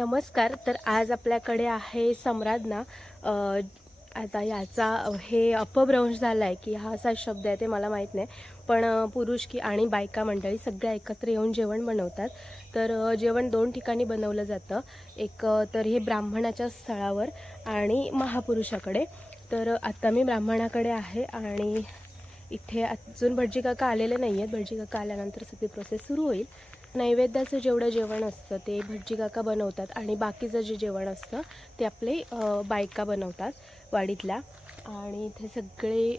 नमस्कार. तर आज आपल्याकडे आहे सम्राज्ञा. आता याचा हे अपभ्रंश झाला आहे की हा असा शब्द आहे ते मला माहीत नाही, पण पुरुष की आणि बायका मंडळी सगळ्या एकत्र येऊन जेवण बनवतात. तर जेवण दोन ठिकाणी बनवलं जातं. एक तर हे ब्राह्मणाच्या स्थळावर आणि महापुरुषाकडे. तर आता मी ब्राह्मणाकडे आहे आणि इथे अजून भटजी काका आलेले नाही आहेत. भटजी काका आल्यानंतर सगळी प्रोसेस सुरू होईल. नैवेद्याचं जेवढं जेवण असतं ते भटजी काका बनवतात आणि बाकीचं जे जेवण असतं ते आपले बायका बनवतात वाडीतल्या. आणि इथे सगळे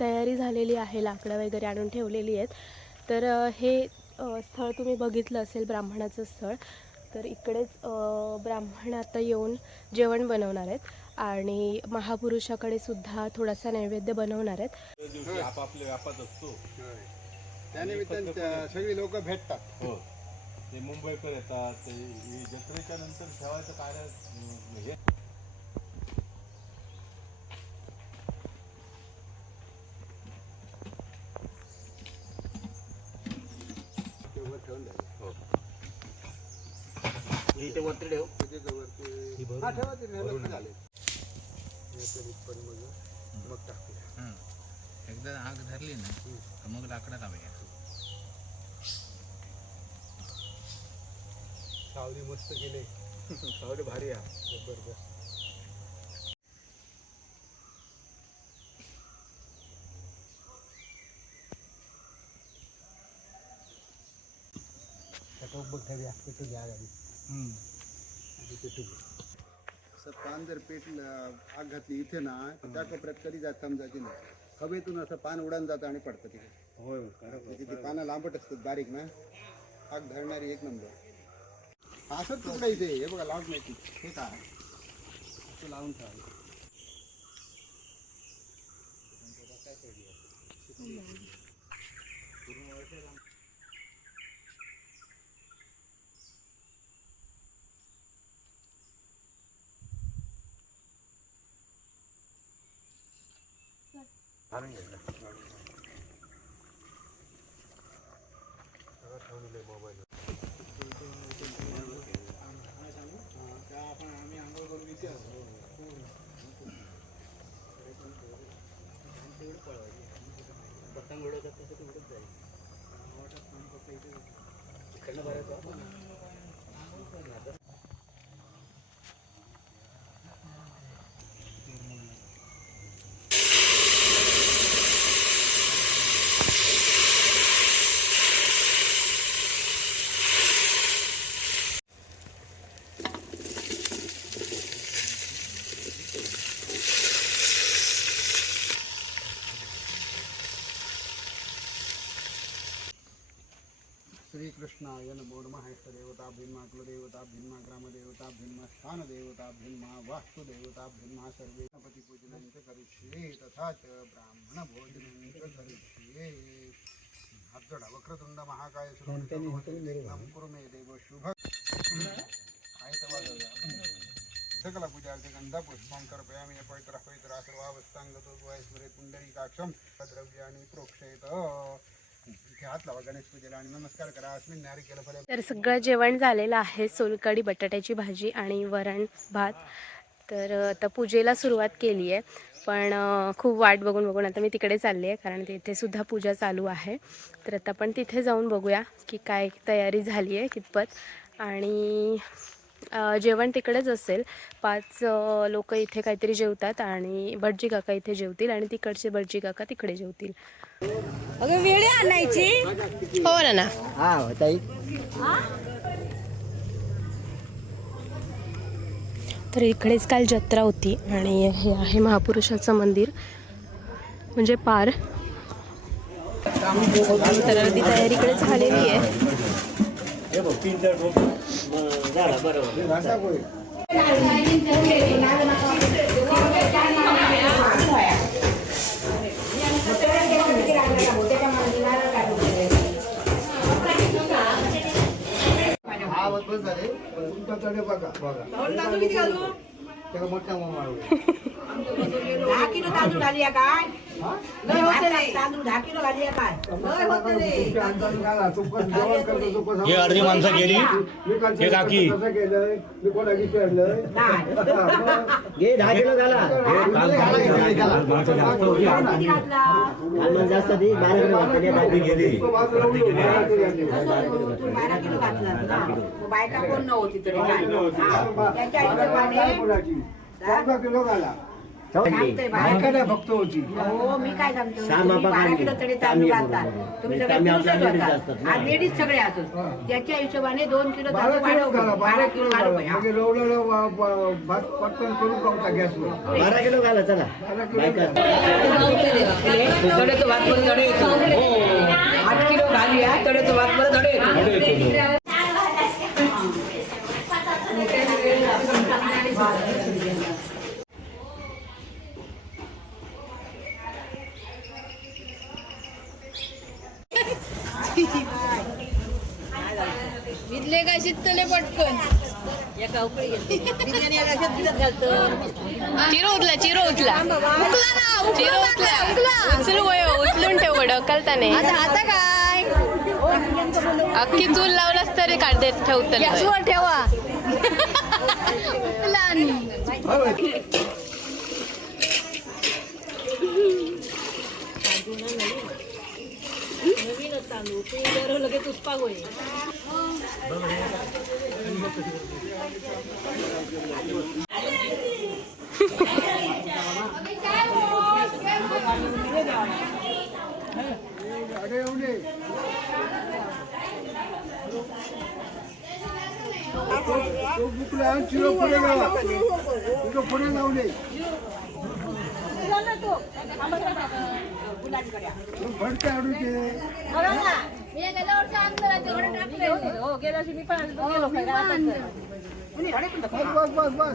तयारी झालेली आहे, लाकडं वगैरे आणून ठेवलेली आहेत. तर हे स्थळ तुम्ही बघितलं असेल, ब्राह्मणाचं स्थळ. तर इकडेच ब्राह्मण आता येऊन जेवण बनवणार आहेत आणि महापुरुषाकडे सुद्धा थोडासा नैवेद्य बनवणार आहेत. आपापल्या व्यापात असतो त्यानिमित्ताने सगळी लोक भेटतात. हो, ते मुंबईकर येतात. ते जत्रेच्या नंतर ठेवायचं कार्य म्हणजे इथे वरती ठेव, हा ठेवा ते झाले. मग टाकते. एकदा आग धरली ना मग लाकडं लावूया. सावली मस्त केले. सावली भारी आहे, जबरदस्त. पान जर पेटलं, आग घातली इथे ना, त्या कोपऱ्यात कधी जात समजायची नाही. हवेतून असं पान उडान जातं आणि पडतं तिथे. होय, तिथे पानं लांबट असतात बारीक ना, आग धरणारी एक नंबर. असंच तुकडा इथे हे बघा, लावत नाही हे काय असं लावून ठेवायचं. श्रीकृष्णाय नमो नमः. देवता भिन्मा, कुलदेवता भिन्मा, ग्रामदेवता भिन्मा, स्थानदेवता भिन्मा, वास्तुदेवता भिन्मा. सर्वे गणपती पूजनं च करिष्ये, तथा च ब्राह्मण भोजनं च करिष्ये. हात जोडा. वक्रतुंड महाकाय सूर्यकोटि कुरु मे देव शुभ. सकल पूजार्थे गंधा पुष्पं कर्पयामि. पवित्र पवित्र सर्वावस्थांगतो स्मरे पुंडरीकाक्षं द्रव्याणि प्रोक्षेत. हात लावा गणेश पूजेला आणि नमस्कार करा. अस्मिन नारिकेल फल. तर सगळं जेवण झालेलं आहे. सोलकढी, बटाट्याची भाजी आणि वरण भात. तर आता पूजेला सुरुवात केली आहे, पण खूप वाट बघून बघून आता मी तिकडे चालली आहे, कारण तिथे सुद्धा पूजा चालू आहे. तर आता आपण तिथे जाऊन बघूया की काय तयारी झाली आहे कितपत. आणि जेवण तिकडेच असेल. 5 लोक इथे काहीतरी जेवतात आणि भटजी काका इथे जेवतील आणि तिकडचे भटजी काका तिकडे जेवतील. अगं वेळ आणायची. हो ना. हा ताई. तर इकडेच काल जत्रा होती आणि हे आहे महापुरुषाचं मंदिर, म्हणजे पार. तर अर्धी तयारी इकडे झालेली आहे. बघा. 10 किलो तांदूळ आली काय? हे अर्धी माणसं गेली हे काकी मी कोणा विचारलं घे 10 किलो घाला जास्त दे 12 किलो गेली बायका कोण नव्हती तरी काय किलो घाला फक्त होती हो मी काय सांगतो 12 किलो तरी तांदूळ घालतात तुम्ही सगळे पुरुषच होतात आज लेडीज सगळे असत त्याच्या हिशोबाने 2 किलो तांदूळ वाढव 12 किलो घालू म्हणजे रवलेलं भात पटकन करून खाऊचा गॅसवर 12 किलो घाला चला बायका तडे तो भात मध्ये तडे येतो 8 किलो घालूया तडे तो भात मध्ये तडे येतो इथले काय शिकतले पटकन चिरो उचला उचलून ठेव गड ढकलता नाही आता काय अख्खी चूल लावलास तरी काढ देत ठेवतल गॅसवर ठेवा चिरो पुढे लावा पुढे लावले भडके आडूचे बस बस बस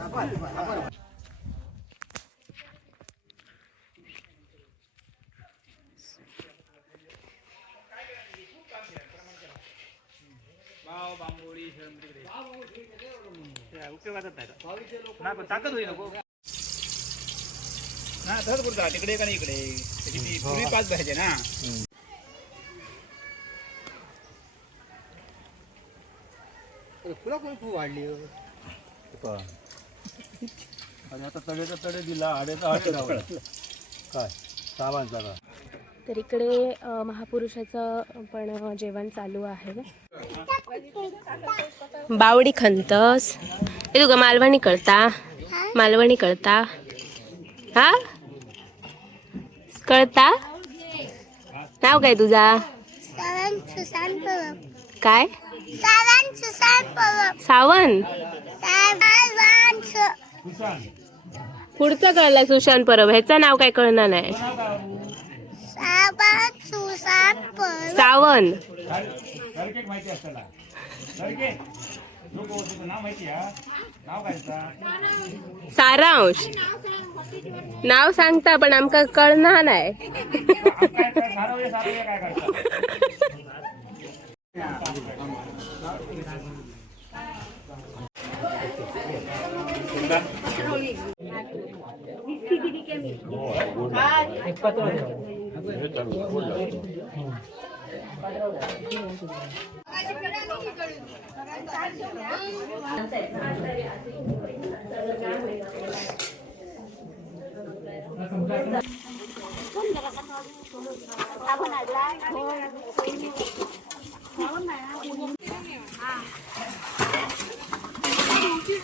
ताकद होई नको ना तसंच करतो तिकडे का नाही इकडे त्याची ती पूर्वी पाच पाहिजे ना तुला कोणी खूप वाढली आणि आता तडेचा तडे दिला आड्याचा आडे लावला काय सामानचा का तर इकडे महापुरुषाचं पण जेवण चालू आहे बावडी खंतस हे तुका मालवणी कळता हा कळता नाव काय तुझा काय सावन पुढचं कळलंय सुशांत परब ह्याचं नाव काय कळणार नाही सावन सारांश नाव सांगता पण आमका कळणार नाही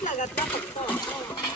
लागत